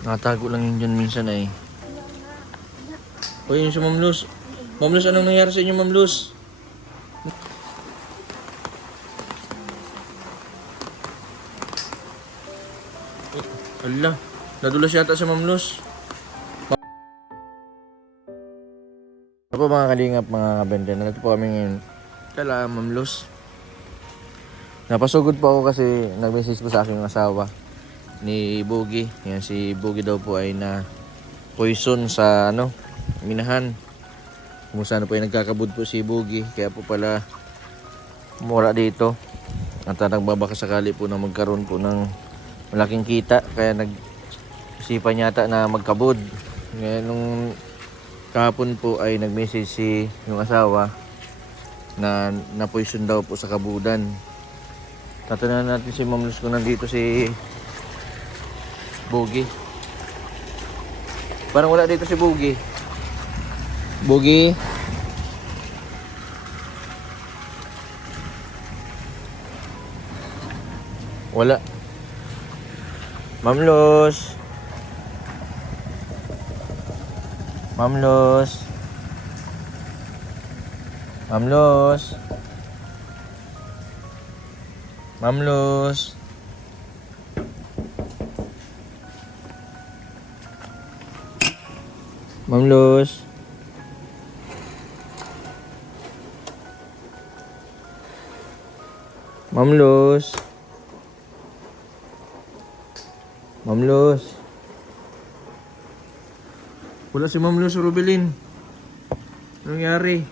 Nakatago lang yun dyan minsan eh. Uy, yun si Ma'am Luz. Ma'am Luz, anong nangyari sa inyo, Ma'am Luz? Ala, nadulas yata si Ma'am Luz. Ako mga kalingap, mga kabenda, nandito po kami ngayon. Kala, Ma'am Luz. Napasugod po ako kasi nag-message po sa aking asawa ni Boogie. Yan, si Boogie daw po ay na poison sa minahan. Kung saan po ay nagkakabud po si Boogie. Kaya po pala mura dito. At nagbabaka sakali po na magkaroon po ng malaking kita. Kaya nag-isipan yata na magkabud. Ngayon nung kahapon po ay nag-message si yung asawa na na-poison daw po sa kabudan. Tatanungin natin si Ma'am Luz kung nandito si Boogie. Parang wala dito si Boogie. Boogie? Wala. Ma'am Luz. Ma'am Luz. Ma'am Luz. Ma'am Luz. Ma'am Luz. Ma'am Luz. Ma'am Luz. Wala si Ma'am Luz, Rubelin. Anong nangyari?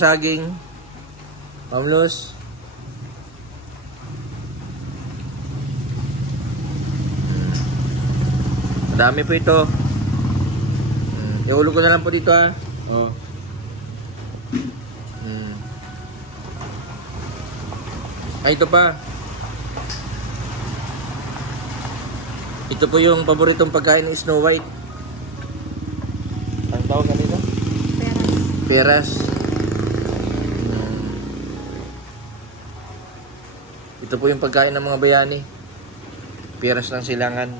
Saging. Ma'am Luz. Madami po ito. Ihulog ko na lang po dito ha. Oh. Ay, ito pa. Ito po yung paboritong pagkain ng Snow White. Ang tawag kanina? Peras. Ito po yung pagkain ng mga bayani. Peras ng silangan.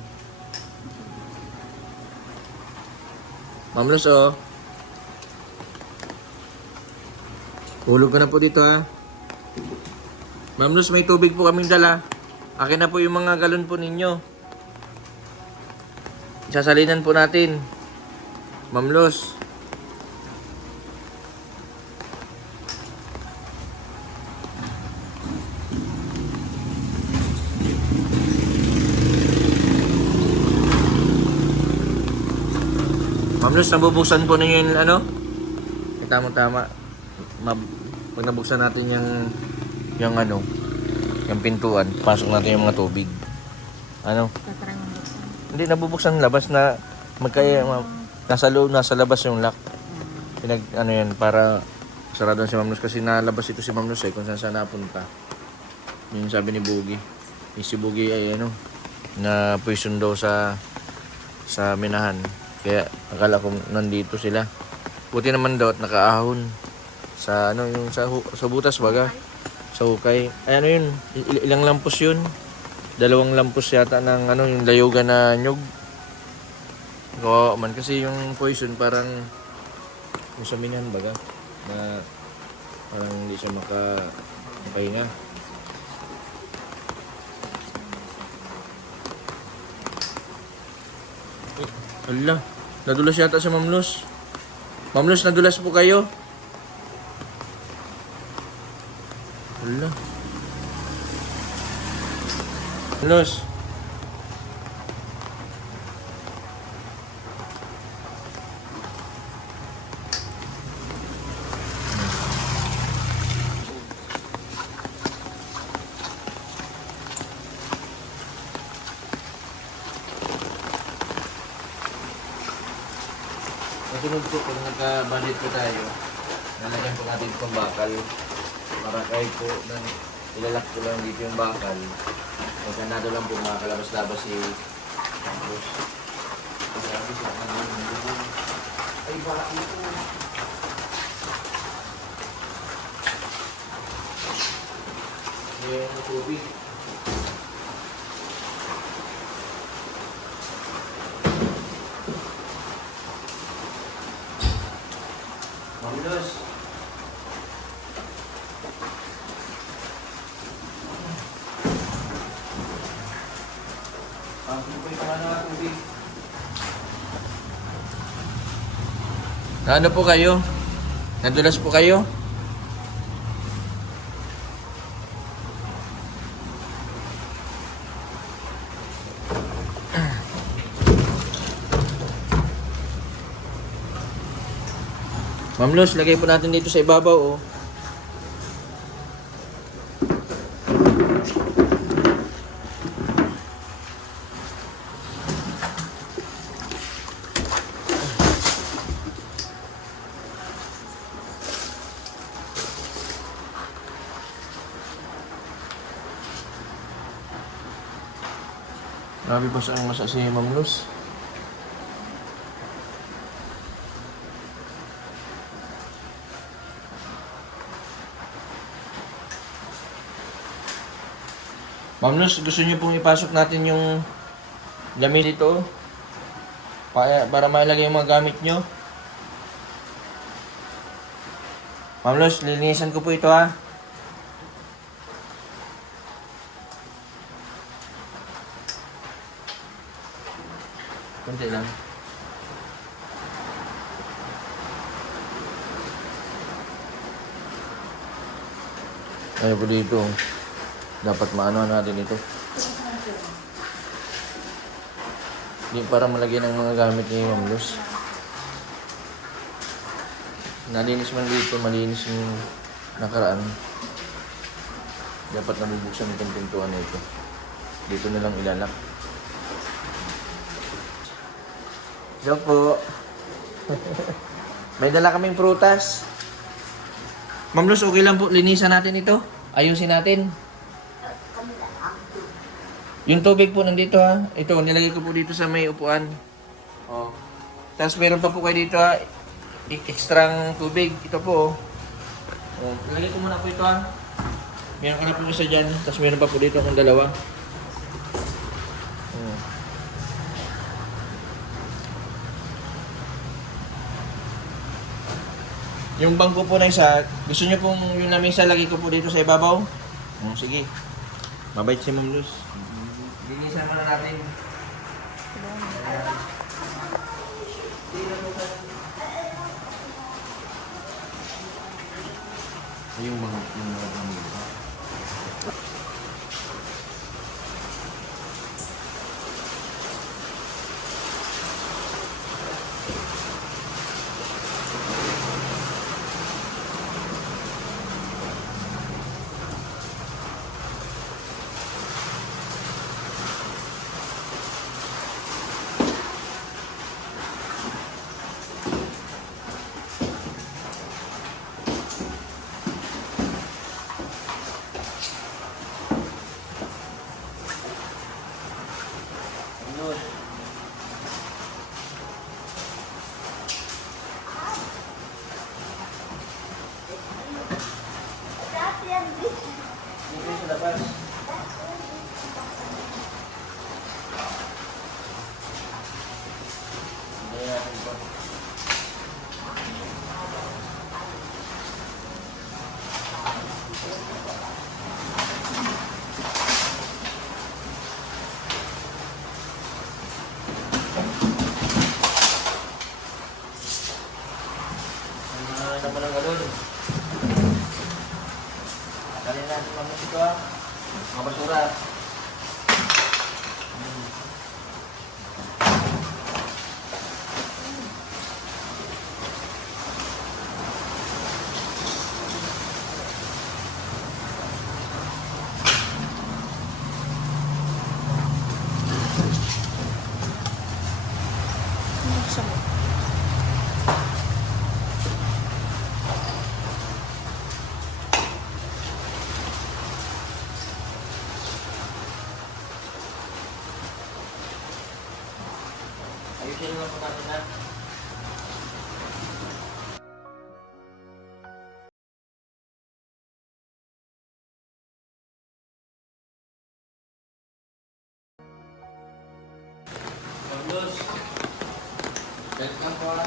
Ma'am Luz, oh. Hulog ko na po dito ha. Ma'am Luz, may tubig po kaming dala. Akin na po yung mga galon po ninyo. Sasalinan po natin. Ma'am Luz. Ma'am Luz, nabubuksan po ninyo yung ano? Tama-tama. Pag nabuksan natin yung ano, yung pintuan, pasok natin yung mga tubig. Ano? Hindi nabubuksan labas na nasa loob, nasa labas yung lock. Ano yan, para sarado si Ma'am Luz kasi nalabas ito si Ma'am Luz kung saan napunta. Yun sabi ni Boogie. Si Boogie ay ano, na poison daw sa minahan. Kaya akala ko nandito sila. Buti naman daw at nakaahon sa ano yung sa butas baga. Sa hukay. Ay ano yun? Ilang lampos yun? 2 lampos yata ng ano yung layugan na nyug. Oo man kasi yung poison parang yung sa minahan baga na parang hindi siya makahinga. Ala, nadulas yata si Ma'am Luz. Ma'am Luz, nadulas po kayo? Ala. Luz. Kasunod po, kung nagka-budget po tayo, nalagyan po natin itong bakal. Para kahit po, ilalak po lang dito yung bakal. Pagkanado lang po, makakalabas-labas si Campus. Ay, baka ito. Yung tubig. Mamilos. Ano po kayo? Nadulas po kayo? Ma'am Luz, lagay po natin dito sa ibabaw, oh. Grabe pa saan masa si Ma'am Luz. Ma'am Luz, gusto niyo pong ipasok natin yung damit dito para mailagay yung mga gamit nyo? Ma'am Luz, lilinisan ko po ito ha. Kunti lang. Ay po dito. Dapat maano natin ito. Hindi para malagyan ng mga gamit ni Ma'am Luz. Nalinis man dito, malinis yung nakaraan. Dapat nabubuksan itong pintuan na ito. Dito na lang ilalak. Hello po. May dala kaming prutas. Ma'am Luz, okay lang po. Linisan natin ito. Ayusin natin. Yung tubig po nandito ha. Ito, nilagay ko po dito sa may upuan. Oh. Tapos meron pa po kayo dito ha. Extrang tubig. Ito po. Oh. Ilagay ko muna po ito ha. Meron ka na po isa dyan. Tapos meron pa po dito akong dalawa. Oh. Yung bangko po na isa, gusto nyo pong yung lamesa lagi ko po dito sa ibabaw? Sige. Mabait si Ma'am Luz. Linisan muna natin. Yung mga naman ang galon. Kalin natin mga ito ha. Mga basura. Ayusin lang po natin ha. Paglos. Welcome po ha.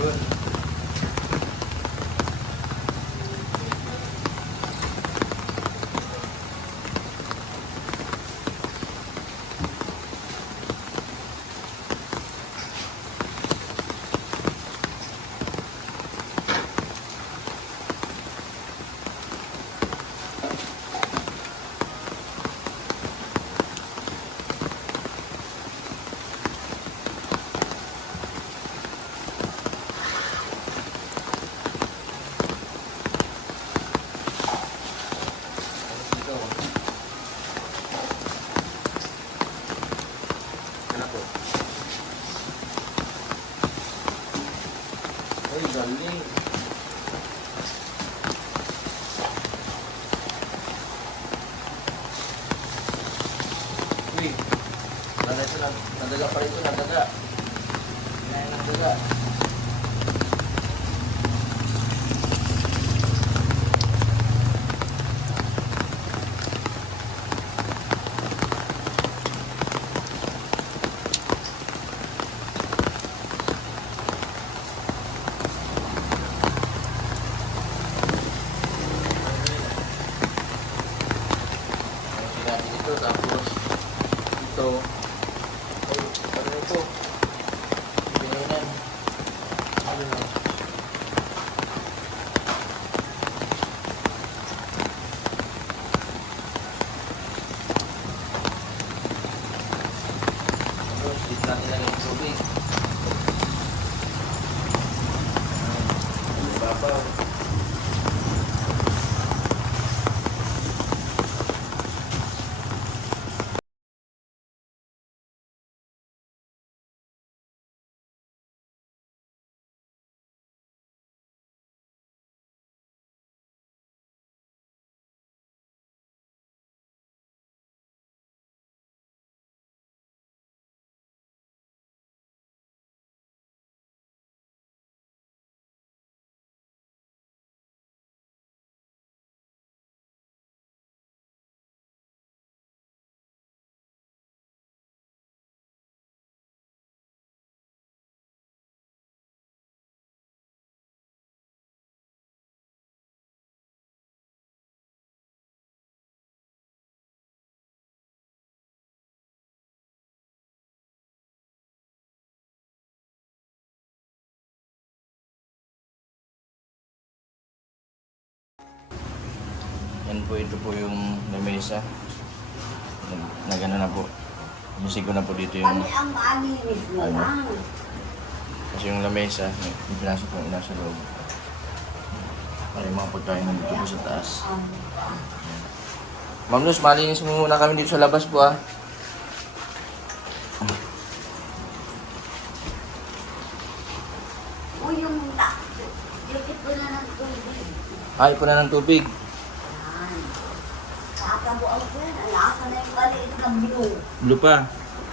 Yun. Ay, galing. Uy, nadaga pa rin ito, nadaga. Kinain ng daga. dito, tapos ito. Ay, ano ito? Pinainan. Ano na? Tapos, dito natin lang yung tubig. Babaw. Yan po, ito po yung lamesa. Nagano na po. Musig ko na po dito yung... Kami ang maalinis na Ano? lang. Kasi yung lamesa, may pinasok po yung nasa loob. Para yung mga pagkain na dito po sa taas. Ma'am Luz, malinis mo muna kami dito sa labas po ah. O yung dikit ko na ng tubig. Ay, po na ng tubig. Yan. Kakabuang ko yan. Alaka na yung maliit na blue. Blue pa.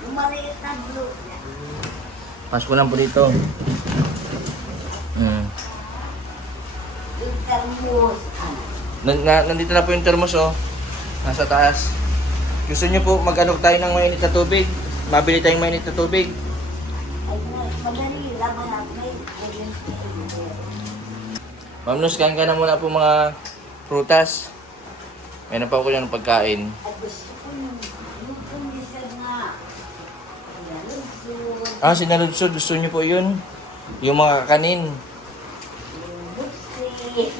Yung maliit na blue. Pasko lang po dito. Yung thermos. Nandito na po yung thermos oh. Nasa taas. Gusto nyo po mag-ano tayo ng mainit na tubig? Mabili tayong mainit na tubig. Ay, madali lang. May Ma'am Luz, kain ka na muna po mga prutas. Meron pa ako ng pagkain. Ay, gusto ko yung kumisal nga. Ayan, lugsod. Ah, sinaludsod. Gusto nyo po yun? Yung mga kakanin. Yung lupsi.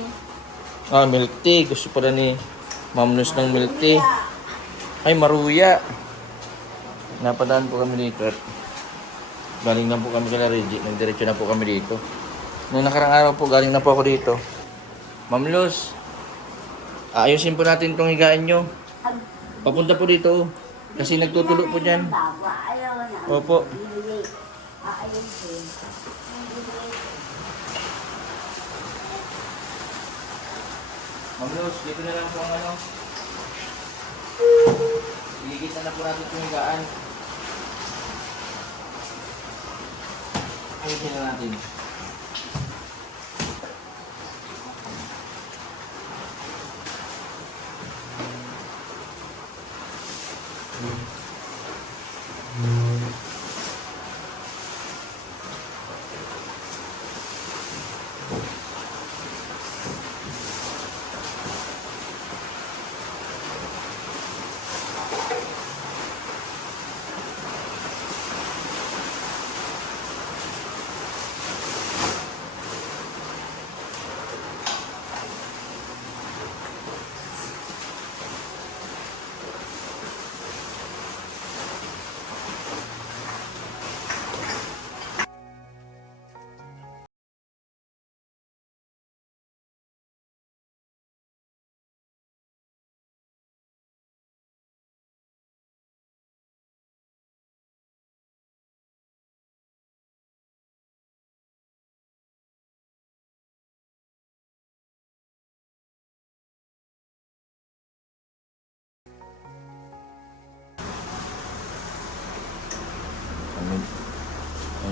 Ah, milk tea. Gusto pala ni Ma'am Luz ng milk tea. Ay, maruya. Napadaan po kami dito. Galing na po kami kay Reggie. Nagdiretso na po kami dito. Noong nakarang araw po, galing na po ako dito. Ma'am Luz, ayusin po natin itong higaan nyo. Papunta po dito. Kasi nagtutulo po dyan. Ayaw na. Opo. Aayusin. Ma'am Luz, dito na lang po ang ano. Iligit na po natin itong higaan. Ayusin na natin.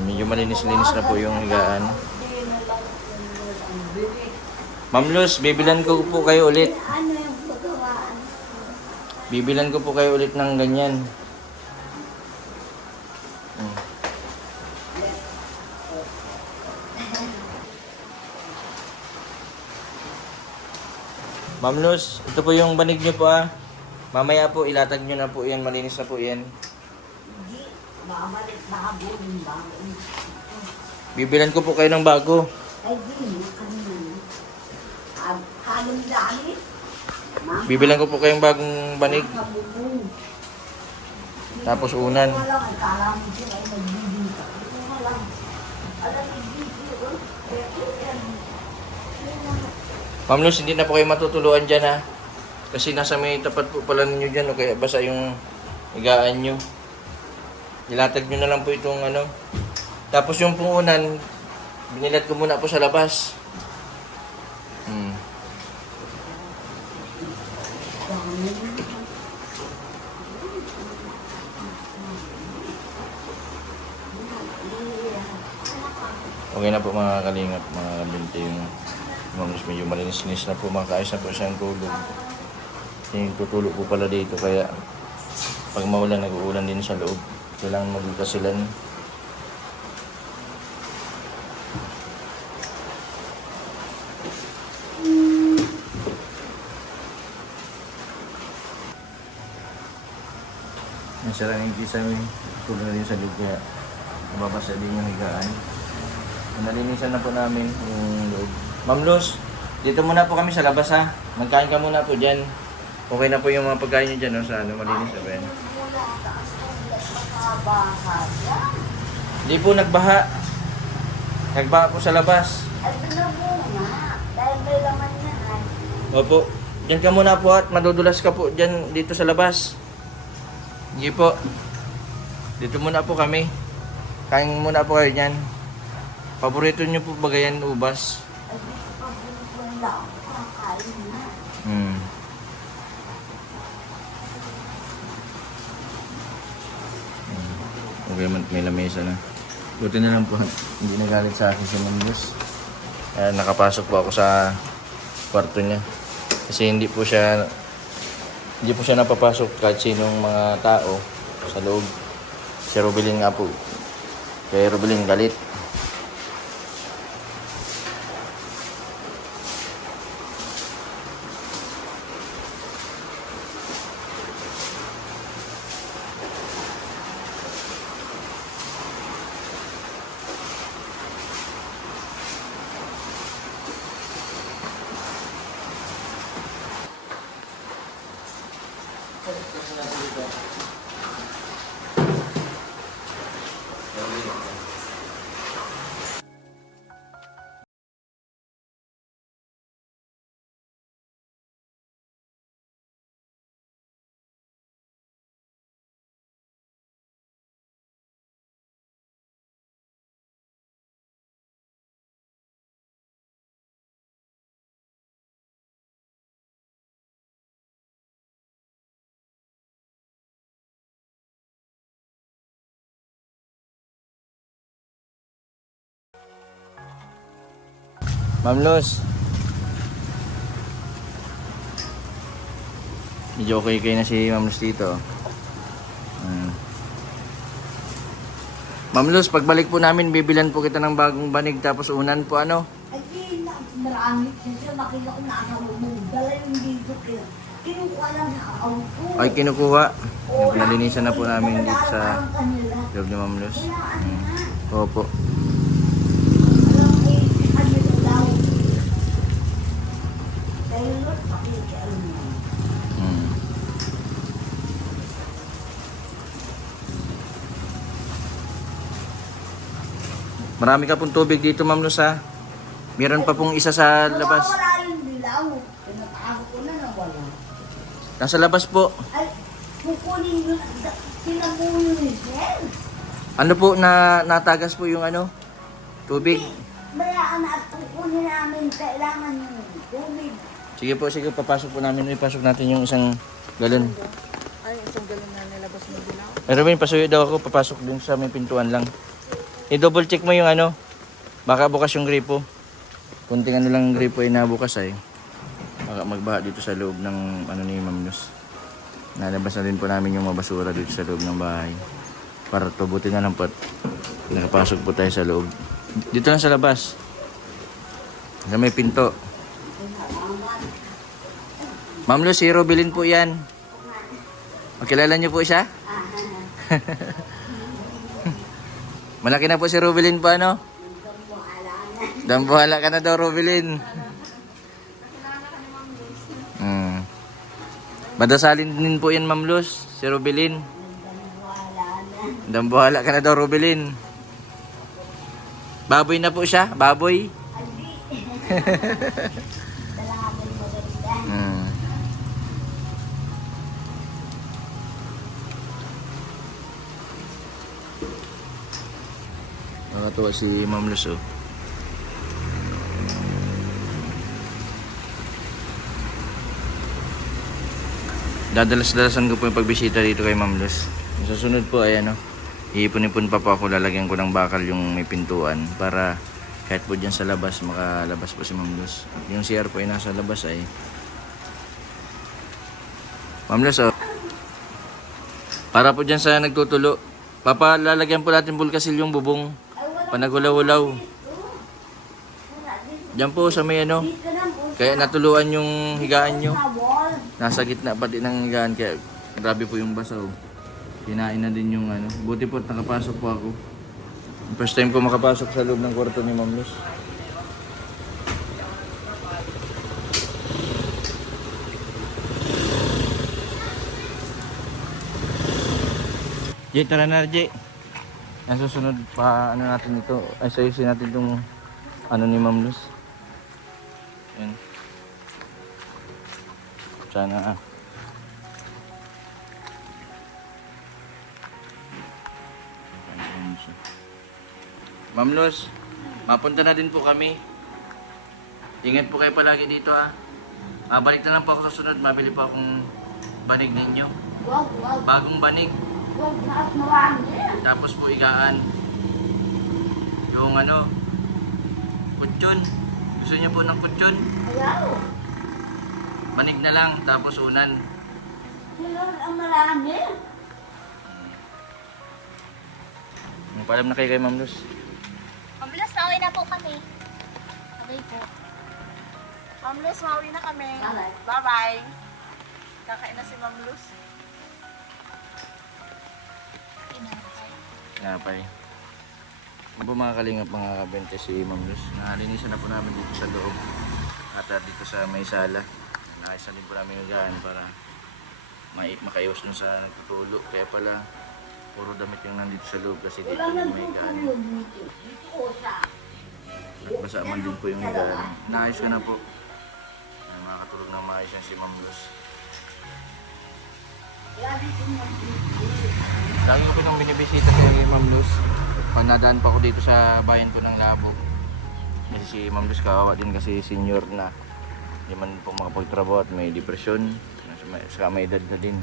Medyo malinis-linis na po yung higaan. Ma'am Luz, bibilan ko po kayo ulit. Ano yung pagkawaan? Bibilan ko po kayo ulit ng ganyan. Ma'am Luz, ito po yung banig niyo po ah. Mamaya po, ilatag nyo na po yan. Malinis na po yan. Hindi. Baka balik, baka buling bago. Bibilan ko po kayo ng bago. Ay, di. Ano na. Halong dali. Bibilan ko po kayong bagong banig. Kabubong. Tapos unan. Wala, ay kala mo siya ay nagbibinta. Ito nga lang. Alam, nagbibinta. Ma'am Luz, hindi na po kayo matutuluan dyan ha. Kasi nasa may tapat po pala ninyo dyan o kaya basa yung higaan nyo. Ilatag nyo na lang po itong ano. Tapos yung pungunan, binilat ko muna po sa labas. Okay na po mga kalingap, mga kabinte yung Ma'am Luz, medyo malinis-linis na po, makaayos na po siyang tulog. Yung tutulog po pala dito kaya pag maulan, nag-uulan din sa loob. Kailangan magkasilan. Nasara na yung kisa mo, tulog na rin sa loob kaya nababasa din yung higaan. Nalinisan na po namin yung loob. Ma'am Luz, dito muna po kami sa labas ha. Magkain ka muna po dyan. Okay na po yung mga pagkain nyo dyan, no? Sa ano, malinis na ba yan? Hindi po nagbaha. Nagbaha po sa labas. Ay, na muna. Dahil may laman yan ay. Opo. Diyan ka muna po at madudulas ka po dyan dito sa labas. Hindi po. Dito muna po kami. Kain muna po kayo dyan. Paborito nyo po bagayan ubas? Ay, di ko pa buwan lang. Kakain na. Okay, may lamesa na. Buti na lang po, hindi nagalit sa akin si Ma'am Luz. Nakapasok po ako sa kwarto niya. Kasi hindi po siya napapasok kahit sinong mga tao sa loob. Si Robilin nga po. Kaya Robilin galit. Ma'am Luz. Medyo okay na si Ma'am Luz dito. Ma'am Luz, pagbalik po namin, bibilan po kita ng bagong banig tapos unan po ano? Ay, di na. Marami siya. Makita ko na ako mo. Dala yung dito kaya. Kinukuha lang sa ako ko. Ay, kinukuha. Nalinisan na po namin dito sa loob ni Ma'am Luz. Opo. Marami ka pong tubig dito, Ma'am Luz ha. Meron pa pong isa sa labas. Wala yung dilaw. Pinatago ko na nawala. Nasa labas po. Ay, kukunin yun. Sinabuno ni Sel. Ano po na natagas po yung ano? Tubig. Bayaan na at kukunin namin. Kailangan yung tubig. Sige, papasok po namin. Ipasok natin yung isang galon. Ay, isang galon na nilabas mo dilaw. Pero may pasuyo daw ako, papasok din sa may pintuan lang. I-double check mo yung ano. Baka bukas yung gripo. Kunting ano lang gripo ay nabukas ay. Baka magbaha dito sa loob ng ano ni Ma'am Luz. Nalabas na din po namin yung mga basura dito sa loob ng bahay. Para tubutin na lang po at nakapasok po tayo sa loob. Dito lang sa labas. Sa may pinto. Ma'am Luz, si Robilin po yan. Makilala niyo po siya? Malaki na po si Rubilin po, ano? Dambuhala ka na daw, Rubilin. Madasalin din po yan, Ma'am Luz, si Rubilin. Dambuhala ka na daw, Rubilin. Baboy na po siya, baboy. Nakatuwa si Ma'am Luz, oh. Dadalas-dalasan ko po yung pagbisita dito kay Ma'am Luz. Yung susunod po ay ano, iipon-ipon pa po ako, lalagyan ko ng bakal yung may pintuan para kahit po dyan sa labas, makalabas po si Ma'am Luz. Yung CR po ay nasa labas ay Ma'am Luz, oh. Para po dyan sa nagtutulo, papalalagyan po natin bulkasil yung bubong. Panagulaw-ulaw. Diyan po sa may ano, kaya natuluan yung higaan nyo. Nasa gitna pati ng higaan, kaya grabe po yung basaw. Kinain na din yung ano. Buti po nakapasok po ako. First time ko makapasok sa loob ng kwarto ni Ma'am Luz. Jay, tara na, Jay. Ang susunod pa ano natin ito, ay sayusin natin itong ano ni Ma'am Luz. Yan. Sana Ma'am Luz, mapunta na din po kami. Ingat po kayo palagi dito, ha. Mabalik na lang po ako sa sunod, mabili po akong banig ninyo. Bagong banig. Tapos po igaan. Yung ano, kutsyon. Gusto niyo po ng kutsyon? Banig na lang, tapos unan. Ang marami. Paalam na kayo kay Ma'am Luz. Ma'am Luz, pauwi na po kami. Sabay po. Ma'am Luz, mawi na kami. Bye-bye. Bye-bye. Kakain na si Ma'am Luz. Napay. Ano po mga kalingap, mga kabente, si Ma'am Luz. Nakalinisan na po namin dito sa loob. At dito sa may sala. Nakayos na din po namin higaan para makaiwas dun sa nagtutulo. Kaya pala, puro damit yung nandito sa loob kasi dito yung may higaan. Basa man din po yung higaan. Naayos ko na po. Makakatulog na maayos yan si Ma'am Luz. Lagi ko pinang binibisita talaga yung Ma'am Luz. Pag nadaan pa ako dito sa bayan ko ng Labo. Kasi si Ma'am Luz kawawa din kasi senior na. Hindi man po makapagtrabaho at may depresyon. Saka may edad na din.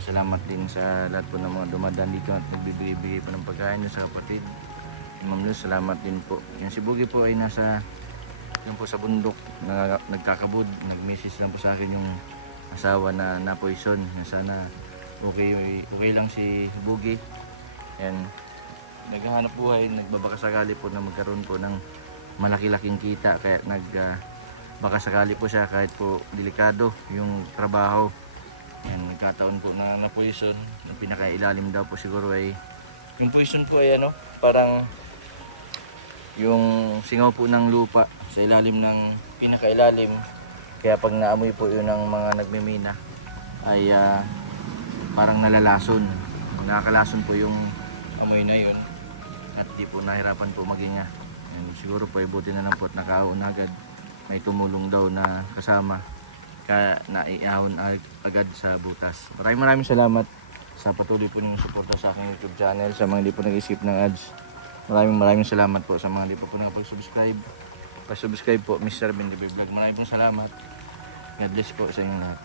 Salamat din sa lahat po ng mga dumadaan dito at nagbibigay po ng pagkain sa kapatid. Ma'am Luz, salamat din po. Yung si Bugi po ay nasa yun po sa bundok na nagkakabud. Nag-message lang po sa akin yung asawa na na-poison. Sana okay lang si Bugi. Yan. Naghahanap buhay, nagbabakasakali po na magkaroon po ng malaki-laking kita. Kaya nagbakasakali po siya kahit po delikado yung trabaho. Yan, nagkataon po na na-poison. Yung pinakailalim daw po siguro ay yung poison po ay ano, parang yung singaw po ng lupa sa ilalim ng pinakailalim. Kaya pag naamoy po yun ng mga nagmimina ay parang nalalason. Nakakalason po yung amoy na yun at di po nahirapan po maginga. Siguro po ay buti na lang po at nakaahon agad. May tumulong daw na kasama kaya naiahon agad sa butas. Maraming salamat sa patuloy po ninyong suporta sa aking YouTube channel. Sa mga hindi po nag-skip ng ads, maraming salamat po. Sa mga hindi po nakapag-subscribe, pa-subscribe po Mr. Ben TV Vlog. Maraming salamat. God bless po sa inyo lahat.